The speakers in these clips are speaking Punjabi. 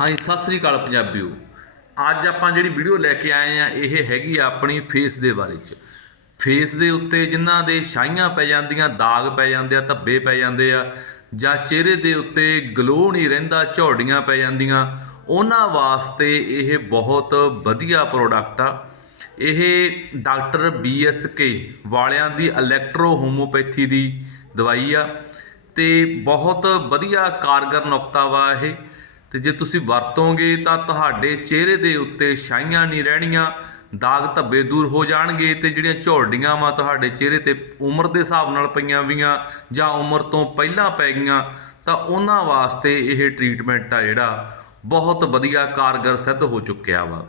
ਹਾਂਜੀ, ਸਤਿ ਸ੍ਰੀ ਅਕਾਲ ਪੰਜਾਬੀਓ। ਅੱਜ ਆਪਾਂ ਜਿਹੜੀ ਵੀਡੀਓ ਲੈ ਕੇ ਆਏ ਆ ਇਹ ਹੈਗੀ ਆ ਆਪਣੀ ਫੇਸ ਦੇ ਬਾਰੇ ਚ। ਫੇਸ ਦੇ ਉੱਤੇ ਜਿਨ੍ਹਾਂ ਦੇ ਛਾਈਆਂ ਪੈ ਜਾਂਦੀਆਂ, ਦਾਗ ਪੈ ਜਾਂਦੇ ਆ, ਧੱਬੇ ਪੈ ਜਾਂਦੇ ਆ, ਜਾਂ ਚਿਹਰੇ ਦੇ ਉੱਤੇ ਗਲੋ ਨਹੀਂ ਰਹਿੰਦਾ, ਝੌੜੀਆਂ ਪੈ ਜਾਂਦੀਆਂ, ਉਹਨਾਂ ਵਾਸਤੇ ਇਹ ਬਹੁਤ ਵਧੀਆ ਪ੍ਰੋਡਕਟ ਆ। ਇਹ ਡਾਕਟਰ ਬੀ ਐੱਸ ਕੇ ਵਾਲਿਆਂ ਦੀ ਇਲੈਕਟ੍ਰੋ ਹੋਮੋਪੈਥੀ ਦੀ ਦਵਾਈ ਆ, ਤੇ ਬਹੁਤ ਵਧੀਆ ਕਾਰਗਰ ਨੁਕਤਾ ਵਾ ਇਹ। ਤੇ ਜੇ ਤੁਸੀਂ ਵਰਤੋਗੇ ਤਾਂ ਤੁਹਾਡੇ ਚਿਹਰੇ ਦੇ ਉੱਤੇ ਛਾਈਆਂ ਨਹੀਂ ਰਹਿਣੀਆਂ, ਦਾਗ ਧੱਬੇ ਦੂਰ ਹੋ ਜਾਣਗੇ ਤੇ ਜਿਹੜੀਆਂ ਝੋਰਡੀਆਂ ਵਾ ਤੁਹਾਡੇ ਚਿਹਰੇ ਤੇ ਉਮਰ ਦੇ ਹਿਸਾਬ ਨਾਲ ਪਈਆਂ ਵੀਆਂ ਜਾਂ ਉਮਰ ਤੋਂ ਪਹਿਲਾਂ ਪੈ ਗਈਆਂ, ਤਾਂ ਉਹਨਾਂ ਵਾਸਤੇ ਇਹ ਟ੍ਰੀਟਮੈਂਟ ਆ ਜਿਹੜਾ ਬਹੁਤ ਵਧੀਆ ਕਾਰਗਰ ਸਿੱਧ ਹੋ ਚੁੱਕਿਆ ਵਾ।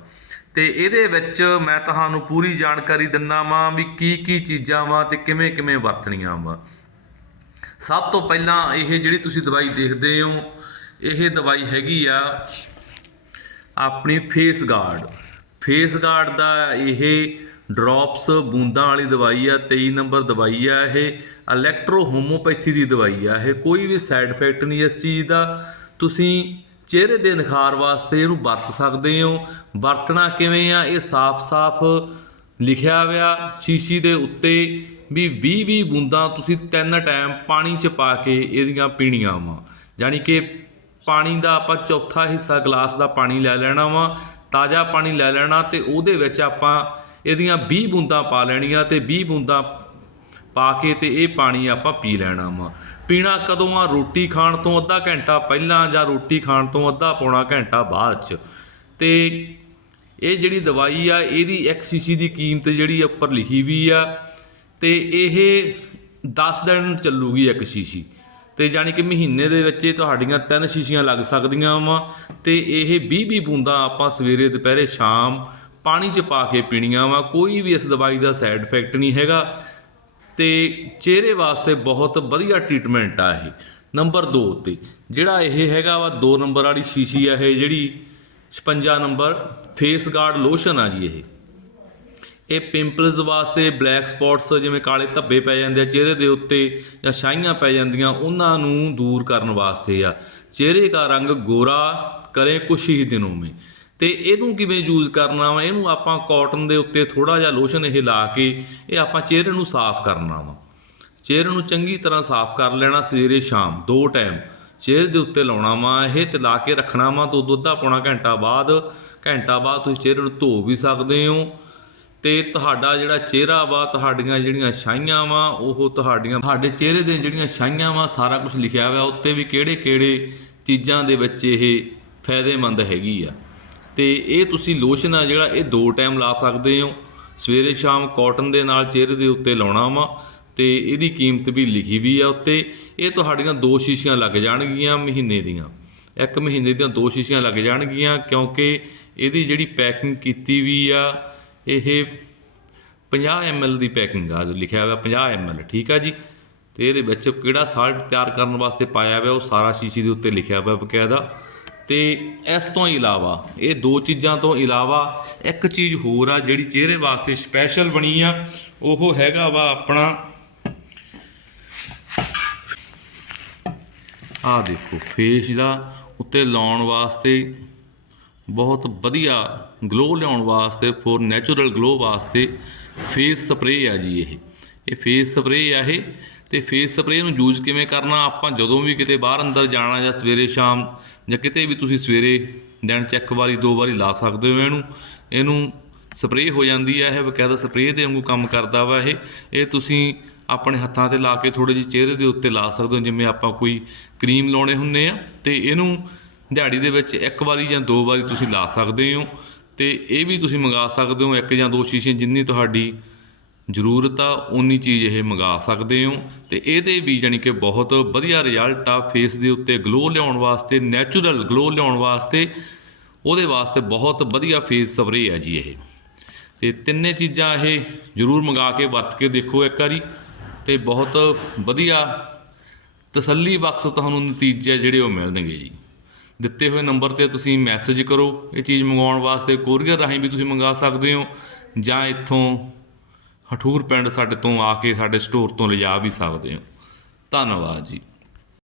ਤੇ ਇਹਦੇ ਵਿੱਚ ਮੈਂ ਤੁਹਾਨੂੰ ਪੂਰੀ ਜਾਣਕਾਰੀ ਦਿੰਨਾ ਵਾਂ ਵੀ ਕੀ ਕੀ ਚੀਜ਼ਾਂ ਵਾ ਤੇ ਕਿਵੇਂ ਕਿਵੇਂ ਵਰਤਣੀਆਂ ਵਾ। ਸਭ ਤੋਂ ਪਹਿਲਾਂ ਇਹ ਜਿਹੜੀ ਤੁਸੀਂ ਦਵਾਈ ਦੇਖਦੇ ਹੋ ਇਹ ਦਵਾਈ ਹੈਗੀ ਆ ਆਪਣੇ ਫੇਸ ਗਾਰਡ। ਫੇਸ ਗਾਰਡ ਦਾ ਇਹ ਡ੍ਰੌਪਸ, ਬੂੰਦਾਂ ਵਾਲੀ ਦਵਾਈ ਆ 23 ਨੰਬਰ ਦਵਾਈ ਆ, ਇਹ ਇਲੈਕਟ੍ਰੋ ਹੋਮੋਪੈਥੀ ਦੀ ਦਵਾਈ ਆ, ਇਹ ਕੋਈ ਵੀ ਸਾਈਡ ਇਫੈਕਟ ਨਹੀਂ ਇਸ ਚੀਜ਼ ਦਾ। ਤੁਸੀਂ ਚਿਹਰੇ ਦੇ ਨਿਖਾਰ ਵਾਸਤੇ ਇਹਨੂੰ ਵਰਤ ਸਕਦੇ ਹੋ। ਵਰਤਣਾ ਕਿਵੇਂ ਆ? ਇਹ ਸਾਫ਼-ਸਾਫ਼ ਲਿਖਿਆ ਹੋਇਆ ਸ਼ੀਸ਼ੀ ਦੇ ਉੱਤੇ ਵੀ 20-20 ਬੂੰਦਾਂ ਤੁਸੀਂ ਤਿੰਨ ਟਾਈਮ ਪਾਣੀ ਚ ਪਾ ਕੇ ਇਹਦੀਆਂ ਪੀਣੀਆਂ ਵਾ। ਯਾਨੀ ਕਿ ਪਾਣੀ ਦਾ ਆਪਾਂ ਚੌਥਾ ਹਿੱਸਾ ਗਲਾਸ ਦਾ ਪਾਣੀ ਲੈ ਲੈਣਾ ਵਾ, ਤਾਜ਼ਾ ਪਾਣੀ ਲੈ ਲੈਣਾ ਤੇ ਉਹਦੇ ਵਿੱਚ ਆਪਾਂ ਇਹਦੀਆਂ 20 ਬੂੰਦਾਂ ਪਾ ਲੈਣੀਆਂ ਤੇ 20 ਬੂੰਦਾਂ ਪਾ ਕੇ ਤੇ ਇਹ ਪਾਣੀ ਆਪਾਂ ਪੀ ਲੈਣਾ ਵਾ। ਪੀਣਾ ਕਦੋਂ ਆ? ਰੋਟੀ ਖਾਣ ਤੋਂ ਅੱਧਾ ਘੰਟਾ ਪਹਿਲਾਂ ਜਾਂ ਰੋਟੀ ਖਾਣ ਤੋਂ ਅੱਧਾ ਪੌਣਾ ਘੰਟਾ ਬਾਅਦ ਚ। ਤੇ ਇਹ ਜਿਹੜੀ ਦਵਾਈ ਆ, ਇਹਦੀ ਇੱਕ ਸ਼ੀਸ਼ੀ ਦੀ ਕੀਮਤ ਜਿਹੜੀ ਉੱਪਰ ਲਿਖੀ ਵੀ ਆ ਤੇ ਇਹ 10 ਦਿਨ ਚੱਲੂਗੀ ਇੱਕ ਸ਼ੀਸ਼ੀ ਤੇ ਜਾਨੀ ਕਿ ਮਹੀਨੇ ਦੇ ਵਿੱਚ ਤੁਹਾਡੀਆਂ ਤਿੰਨ ਸ਼ੀਸ਼ੀਆਂ ਲੱਗ ਸਕਦੀਆਂ ਵਾ। ਤੇ ਇਹ 20 20 ਬੂੰਦਾਂ ਆਪਾਂ ਸਵੇਰੇ, ਦੁਪਹਿਰੇ, ਸ਼ਾਮ ਪਾਣੀ 'ਚ ਪਾ ਕੇ ਪੀਣੀਆਂ ਵਾ। ਕੋਈ ਵੀ ਇਸ ਦਵਾਈ ਦਾ ਸਾਈਡ ਇਫੈਕਟ ਨਹੀਂ ਹੈਗਾ। ਤੇ ਚਿਹਰੇ ਵਾਸਤੇ ਬਹੁਤ ਵਧੀਆ ਟ੍ਰੀਟਮੈਂਟ ਆ ਇਹ। ਨੰਬਰ 2 ਤੇ, ਜਿਹੜਾ ਇਹ ਹੈਗਾ ਵਾ 2 ਨੰਬਰ ਵਾਲੀ ਸ਼ੀਸ਼ੀ ਆ ਇਹ ਜਿਹੜੀ 56 ਨੰਬਰ ਫੇਸ ਗਾਰਡ ਲੋਸ਼ਨ ਆ ਜੀ ਇਹ। ਇਹ ਪਿੰਪਲਸ ਵਾਸਤੇ ਬਲੈਕ ਸਪੌਟਸ ਜਿਵੇਂ ਕਾਲੇ ਧੱਬੇ ਪੈ ਜਾਂਦੇ ਆ, ਚਿਹਰੇ ਦੇ ਉੱਤੇ ਜਾਂ ਛਾਈਆਂ ਪੈ ਜਾਂਦੀਆਂ, ਉਹਨਾਂ ਨੂੰ ਦੂਰ ਕਰਨ ਵਾਸਤੇ ਆ। ਚਿਹਰੇ ਦਾ ਰੰਗ ਗੋਰਾ ਕਰੇ, ਕੁਛ ਹੀ ਦਿਨੋਂ ਮੇ ਤੇ ਇਹਨੂੰ ਕਿਵੇਂ ਯੂਜ਼ ਕਰਨਾ ਵਾ? ਇਹਨੂੰ ਆਪਾਂ ਕਾਟਨ ਦੇ ਉੱਤੇ ਥੋੜਾ ਜਿਹਾ ਲੋਸ਼ਨ ਇਹ ਲਾ ਕੇ, ਇਹ ਆਪਾਂ ਚਿਹਰੇ ਨੂੰ ਸਾਫ਼ ਕਰਨਾ ਵਾ। ਚਿਹਰੇ ਨੂੰ ਚੰਗੀ ਤਰ੍ਹਾਂ ਸਾਫ਼ ਕਰ ਲੈਣਾ ਸਵੇਰੇ ਸ਼ਾਮ, ਦੋ ਟਾਈਮ ਚਿਹਰੇ ਦੇ ਉੱਤੇ ਲਾਉਣਾ ਵਾ, ਇਹ ਤੇ ਲਾ ਕੇ ਰੱਖਣਾ ਵਾ, ਤੋਂ ਦੁੱਧਾ ਪੌਣਾ ਘੰਟਾ ਬਾਅਦ ਘੰਟਾ ਬਾਅਦ ਤੁਸੀਂ ਚਿਹਰੇ ਨੂੰ ਧੋ ਵੀ ਸਕਦੇ ਹੋ। ਤੇ ਤੁਹਾਡਾ ਜਿਹੜਾ ਚਿਹਰਾ ਵਾ, ਤੁਹਾਡੀਆਂ ਜਿਹੜੀਆਂ ਛਾਈਆਂ ਵਾ, ਉਹ ਤੁਹਾਡੀਆਂ, ਤੁਹਾਡੇ ਚਿਹਰੇ ਦੇ ਜਿਹੜੀਆਂ ਛਾਈਆਂ ਵਾ, ਸਾਰਾ ਕੁਝ ਲਿਖਿਆ ਹੋਇਆ, ਉੱਤੇ ਵੀ ਕਿਹੜੇ ਕਿਹੜੇ ਚੀਜ਼ਾਂ ਦੇ ਵਿੱਚ ਇਹ ਫਾਇਦੇਮੰਦ ਹੈਗੀ ਆ। ਤੇ ਇਹ ਤੁਸੀਂ ਲੋਸ਼ਨ ਆ ਜਿਹੜਾ, ਇਹ ਦੋ ਟਾਈਮ ਲਾ ਸਕਦੇ ਹੋ। ਸਵੇਰੇ ਸ਼ਾਮ ਕਾਟਨ ਦੇ ਨਾਲ ਚਿਹਰੇ ਦੇ ਉੱਤੇ ਲਾਉਣਾ ਵਾ, ਤੇ ਇਹਦੀ ਕੀਮਤ ਵੀ ਲਿਖੀ ਵੀ ਆ ਉੱਤੇ। ਇਹ ਤੁਹਾਡੀਆਂ ਦੋ ਸ਼ੀਸ਼ੀਆਂ ਲੱਗ ਜਾਣਗੀਆਂ ਮਹੀਨੇ ਦੀਆਂ। ਇੱਕ ਮਹੀਨੇ ਦੀਆਂ ਦੋ ਸ਼ੀਸ਼ੀਆਂ ਲੱਗ ਜਾਣਗੀਆਂ, ਕਿਉਂਕਿ ਇਹਦੀ ਜਿਹੜੀ ਪੈਕਿੰਗ ਕੀਤੀ ਵੀ ਆ ਇਹ 50 ml ਦੀ ਪੈਕਿੰਗ ਆ ਜੋ ਲਿਖਿਆ ਹੋਇਆ 50 ml ਠੀਕ ਆ ਜੀ? ਤੇ ਇਹਦੇ ਵਿੱਚ ਕਿਹੜਾ ਸਾਲਟ ਤਿਆਰ ਕਰਨ ਵਾਸਤੇ ਪਾਇਆ ਹੋਇਆ, ਉਹ ਸਾਰਾ ਸ਼ੀਸ਼ੀ ਦੇ ਉੱਤੇ ਲਿਖਿਆ ਹੋਇਆ ਬਕਾਇਦਾ। ਤੇ ਇਸ ਤੋਂ ਇਲਾਵਾ ਇਹ ਦੋ ਚੀਜ਼ਾਂ ਤੋਂ ਇਲਾਵਾ ਇੱਕ ਚੀਜ਼ ਹੋਰ ਆ, ਜਿਹੜੀ ਚਿਹਰੇ ਵਾਸਤੇ ਸਪੈਸ਼ਲ ਬਣੀ ਆ, ਉਹ ਹੈਗਾ ਵਾ ਆਪਣਾ ਆਹ ਦੇਖੋ ਫੇਸ ਦਾ ਉੱਤੇ ਲਾਉਣ ਵਾਸਤੇ ਬਹੁਤ ਵਧੀਆ ਗਲੋ ਲਿਆਉਣ ਵਾਸਤੇ ਫੋਰ ਨੈਚੁਰਲ ਗਲੋ ਵਾਸਤੇ ਫੇਸ ਸਪਰੇਅ ਆ ਜੀ ਇਹ। ਇਹ ਫੇਸ ਸਪਰੇਅ ਆ ਇਹ ਤੇ ਫੇਸ ਸਪਰੇਅ ਨੂੰ ਯੂਜ਼ ਕਿਵੇਂ ਕਰਨਾ? ਆਪਾਂ ਜਦੋਂ ਵੀ ਕਿਤੇ ਬਾਹਰ ਅੰਦਰ ਜਾਣਾ ਜਾਂ ਸਵੇਰੇ ਸ਼ਾਮ ਜਾਂ ਕਿਤੇ ਵੀ ਤੁਸੀਂ ਸਵੇਰੇ ਦਿਨ ਚ ਇੱਕ ਵਾਰੀ, ਦੋ ਵਾਰੀ ਲਾ ਸਕਦੇ ਹੋ ਇਹਨੂੰ। ਇਹਨੂੰ ਸਪਰੇਅ ਹੋ ਜਾਂਦੀ ਹੈ ਇਹ, ਬਕਾਇਦਾ ਸਪਰੇਅ ਦੇ ਵਾਂਗੂ ਕੰਮ ਕਰਦਾ ਵਾ ਇਹ। ਇਹ ਤੁਸੀਂ ਆਪਣੇ ਹੱਥਾਂ ਤੇ ਲਾ ਕੇ ਥੋੜੇ ਜਿਹੇ ਚਿਹਰੇ ਦੇ ਉੱਤੇ ਲਾ ਸਕਦੇ ਹੋ, ਜਿਵੇਂ ਆਪਾਂ ਕੋਈ ਕਰੀਮ ਲਾਉਣੇ ਹੁੰਦੇ ਆ ਤੇ ਇਹਨੂੰ ਦਿਹਾੜੀ ਦੇ ਵਿੱਚ ਇੱਕ ਵਾਰੀ ਜਾਂ ਦੋ ਵਾਰੀ ਤੁਸੀਂ ਲਾ ਸਕਦੇ ਹੋ ਤੇ ਇਹ ਵੀ ਤੁਸੀਂ ਮੰਗਾ ਸਕਦੇ ਹੋ, ਇੱਕ ਜਾਂ ਦੋ ਸ਼ੀਸ਼ੇ ਜਿੰਨੀ ਤੁਹਾਡੀ ਜ਼ਰੂਰਤ ਆ ਉਨੀ ਚੀਜ਼ ਇਹ ਮੰਗਾ ਸਕਦੇ ਹੋ। ਤੇ ਇਹਦੇ ਵੀ ਜਾਨੀ ਕਿ ਬਹੁਤ ਵਧੀਆ ਰਿਜ਼ਲਟ ਆ ਫੇਸ ਦੇ ਉੱਤੇ ਗਲੋ ਲਿਆਉਣ ਵਾਸਤੇ ਨੈਚੁਰਲ ਗਲੋ ਲਿਆਉਣ ਵਾਸਤੇ, ਉਹਦੇ ਵਾਸਤੇ ਬਹੁਤ ਵਧੀਆ ਫੇਸ ਸਪਰੇਅ ਆ ਜੀ ਇਹ। ਤੇ ਤਿੰਨੇ ਚੀਜ਼ਾਂ ਇਹ ਜ਼ਰੂਰ ਮੰਗਾ ਕੇ ਵਰਤ ਕੇ ਦੇਖੋ ਇੱਕ ਵਾਰੀ। ਤੇ ਬਹੁਤ ਵਧੀਆ ਤਸੱਲੀ ਬਖਸ਼ ਤੁਹਾਨੂੰ ਨਤੀਜੇ ਜਿਹੜੇ ਉਹ ਮਿਲਣਗੇ ਜੀ। ਦਿੱਤੇ ਹੋਏ ਨੰਬਰ ਤੇ ਤੁਸੀਂ ਮੈਸੇਜ ਕਰੋ, ਇਹ ਚੀਜ਼ ਮੰਗਵਾਉਣ ਵਾਸਤੇ, ਕੋਰੀਅਰ ਰਾਹੀਂ ਵੀ ਤੁਸੀਂ ਮੰਗਾ ਸਕਦੇ ਹੋ, ਜਾਂ ਇੱਥੋਂ ਹਠੂਰ ਪਿੰਡ ਸਾਡੇ ਤੋਂ ਆ ਕੇ ਸਾਡੇ ਸਟੋਰ ਤੋਂ ਲਿਜਾ ਵੀ ਸਕਦੇ ਹੋ। ਧੰਨਵਾਦ ਜੀ।